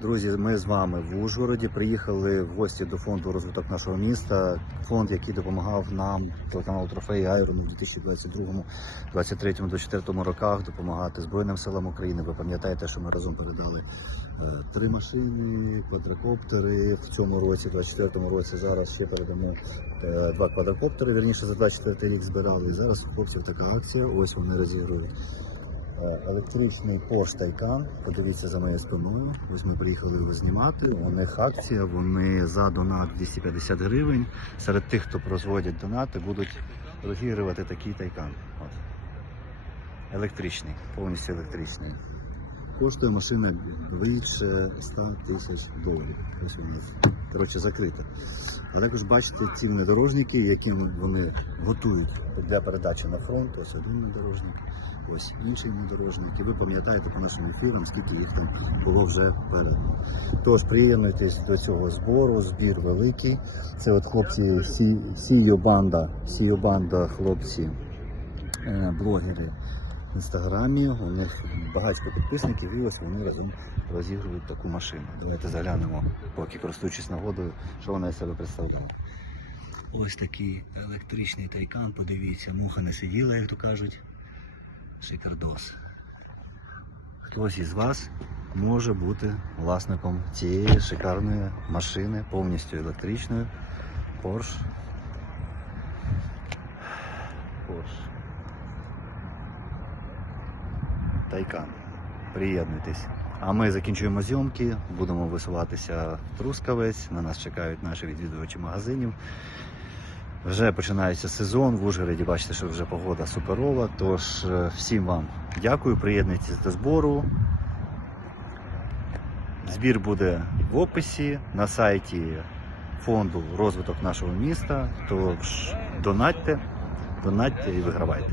Друзі, ми з вами в Ужгороді приїхали в гості до фонду розвиток нашого міста. Фонд, який допомагав нам телеканалу Трофеї Айрону в 2022, 23, 24 роках допомагати Збройним силам України. Ви пам'ятаєте, що ми разом передали е, три машини, квадрокоптери в цьому році, в 24 році. Зараз ще передамо е, два квадрокоптери. Вірніше за 24 рік збирали. І зараз у хлопців така акція. Ось вони розігрують. Е, Електричний Porsche. Подивіться за моєю спиною. Ось ми приїхали його знімати. У них акція. Вони за донат 250 гривень. Серед тих, хто розводять донати, будуть розігрувати такий Taycan. От. Електричний, повністю електричний. Коштує машина більше 100 тисяч доларів. Ось вона коротше закрита. А також бачите ці внедорожники, яким вони готують для передачі на фронт. Ось один внедорожник, ось інший внедорожник. І ви пам'ятаєте по нашим ефірам, скільки їх там було вже передано. Тож приєднуйтесь до цього збору, збір великий. Це от хлопці Сі- Сіо Банда, Сіо Банда, хлопці, е, блогери інстаграмі. У них багатько підписників, і ось вони разом розігрують таку машину. Давайте заглянемо, поки користуючись нагодою, що вона із себе представляє. Ось такий електричний тайкан, подивіться, муха не сиділа, як то кажуть. Шикардос. Хтось із вас може бути власником цієї шикарної машини, повністю електричної Porsche. Porsche. Тайкан. Приєднуйтесь. А ми закінчуємо зйомки, будемо висуватися в Трускавець. На нас чекають наші відвідувачі магазинів. Вже починається сезон. В Ужгороді бачите, що вже погода суперова. Тож е, всім вам дякую, приєднуйтесь до збору. Збір буде в описі на сайті фонду розвиток нашого міста. Тож донатьте, донатьте і вигравайте.